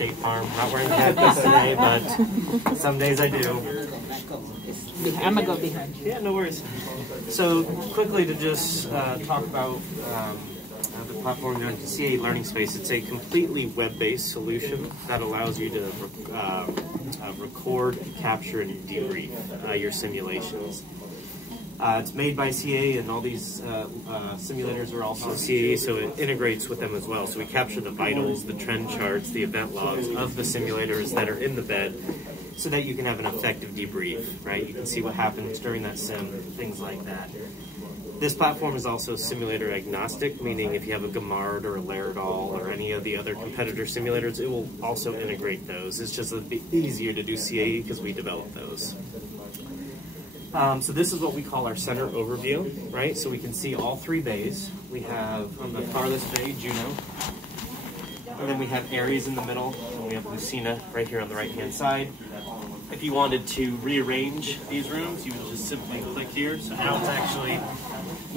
State Farm. I'm not wearing headphones today, but some days I do. I'm gonna go behind you. Yeah, no worries. So quickly to just talk about the platform doing CA Learning Space. It's a completely web-based solution that allows you to record, capture, and debrief your simulations. It's made by CA, and all these simulators are also CAE, so it integrates with them as well. So we capture the vitals, the trend charts, the event logs of the simulators that are in the bed, so that you can have an effective debrief, right? You can see what happens during that sim, things like that. This platform is also simulator agnostic, meaning if you have a Gamard or a Laerdal or any of the other competitor simulators, it will also integrate those. It's just a bit easier to do CAE because we develop those. So this is what we call our center overview, right? So we can see all three bays. We have on the farthest bay, Juno. And then we have Ares in the middle, and we have Lucina right here on the right-hand side. If you wanted to rearrange these rooms, you would just simply click here. So now it's actually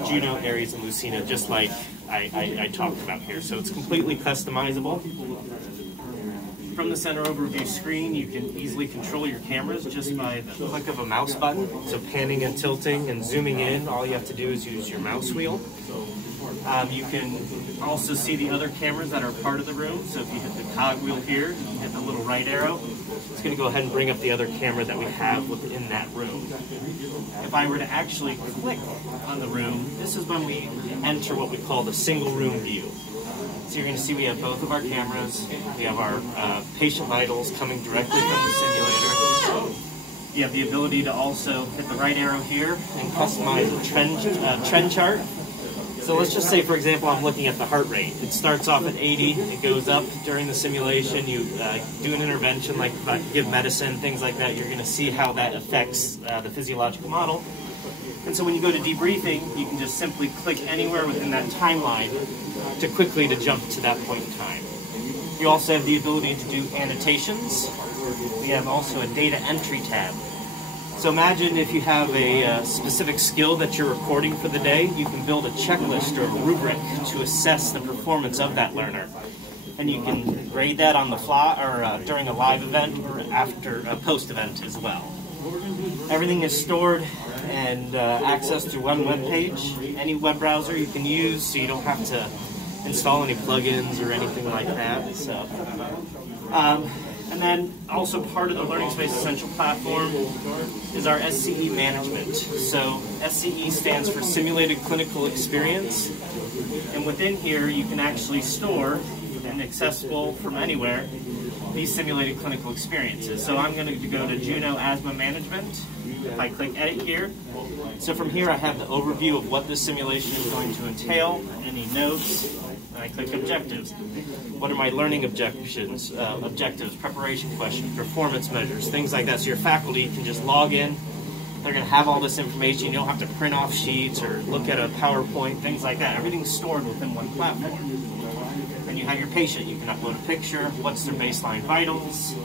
Juno, Ares, and Lucina, just like I talked about here. So it's completely customizable. From the center overview screen, you can easily control your cameras just by the click of a mouse button. So panning and tilting and zooming in, all you have to do is use your mouse wheel. You can also see the other cameras that are part of the room. So if you hit the cog wheel here, you can hit the little right arrow. It's going to go ahead and bring up the other camera that we have within that room. If I were to actually click on the room, this is when we enter what we call the single room view. So you're going to see we have both of our cameras. We have our patient vitals coming directly from the simulator. You have the ability to also hit the right arrow here and customize a trend chart. So let's just say, for example, I'm looking at the heart rate. It starts off at 80, it goes up during the simulation. You do an intervention like give medicine, things like that. You're going to see how that affects the physiological model. And so when you go to debriefing, you can just simply click anywhere within that timeline to quickly jump to that point in time. You also have the ability to do annotations. We have also a data entry tab. So imagine if you have a specific skill that you're recording for the day, you can build a checklist or a rubric to assess the performance of that learner. And you can grade that on the fly or during a live event or after a post-event as well. Everything is stored and accessed through one web page. Any web browser you can use, so you don't have to install any plugins or anything like that. So, and then also part of the Learning Space Essential platform is our Sce Management. So Sce stands for Simulated Clinical Experience. And within here, you can actually store and accessible from anywhere these simulated clinical experiences. So I'm going to go to Juno Asthma Management. If I click edit here, so from here I have the overview of what this simulation is going to entail, any notes, and I click objectives. What are my learning objectives, preparation questions, performance measures, things like that. So your faculty can just log in. They're going to have all this information. You don't have to print off sheets or look at a PowerPoint, things like that. Everything's stored within one platform. And you have your patient. You can upload a picture. What's their baseline vitals?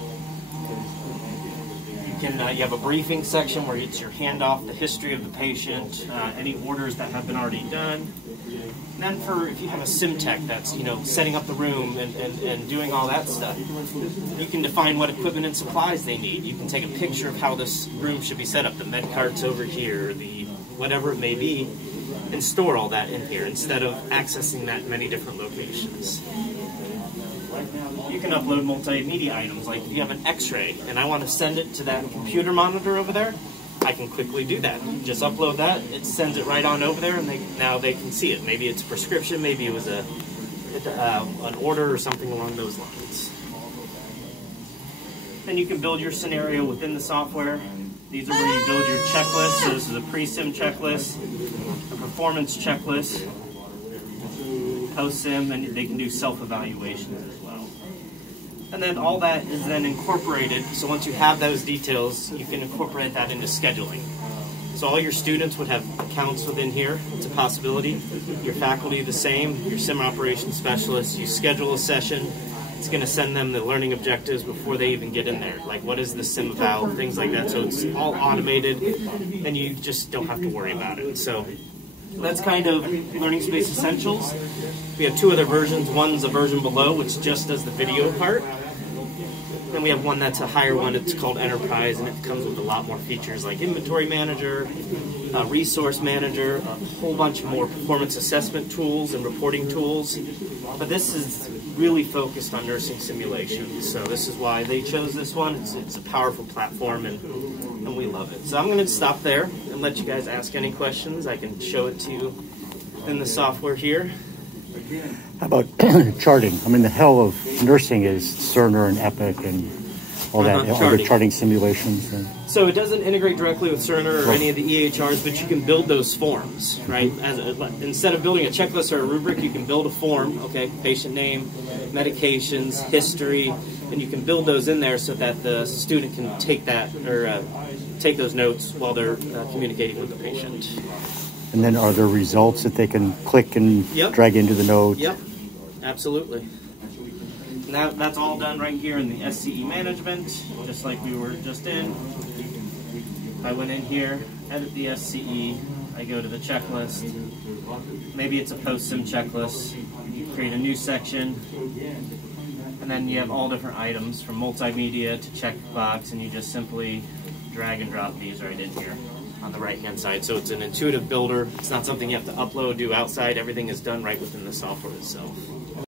You have a briefing section where it's your handoff, the history of the patient, any orders that have been already done. And then for if you have a sim tech that's setting up the room and doing all that stuff, you can define what equipment and supplies they need. You can take a picture of how this room should be set up, the med cart's over here, the whatever it may be, and store all that in here instead of accessing that in many different locations. You can upload multimedia items, like if you have an x-ray and I want to send it to that computer monitor over there, I can quickly do that. Just upload that, it sends it right on over there, and now they can see it. Maybe it's a prescription, maybe it was an order or something along those lines. Then you can build your scenario within the software. These are where you build your checklist. So this is a pre-sim checklist, a performance checklist, post-sim, and they can do self-evaluations as well. And then all that is then incorporated, so once you have those details, you can incorporate that into scheduling. So all your students would have accounts within here. It's a possibility. Your faculty the same, your sim operations specialist. You schedule a session. It's going to send them the learning objectives before they even get in there. Like, what is the sim eval, things like that. So it's all automated, and you just don't have to worry about it. So that's kind of Learning Space Essentials. We have two other versions. One's a version below, which just does the video part. Then we have one that's a higher one. It's called Enterprise, and it comes with a lot more features like Inventory Manager, Resource Manager, a whole bunch more performance assessment tools and reporting tools. But this is really focused on nursing simulation. So this is why they chose this one. It's a powerful platform, and we love it. So I'm going to stop there and let you guys ask any questions. I can show it to you in the software here. How about charting? I mean, the hell of nursing is Cerner and Epic and all that. Are there charting simulations? So it doesn't integrate directly with Cerner or any of the EHRs, but you can build those forms, right? Instead of building a checklist or a rubric, you can build a form, okay, patient name, medications, history, and you can build those in there so that the student can take that or take those notes while they're communicating with the patient. And then are there results that they can click and drag into the note? Yep, absolutely. And that's all done right here in the Sce Management, just like we were just in. I went in here, edit the Sce, I go to the checklist. Maybe it's a post-sim checklist. Create a new section. And then you have all different items from multimedia to checkbox, and you just simply drag and drop these right in here on the right hand side. So it's an intuitive builder. It's not something you have to upload, do outside. Everything is done right within the software itself.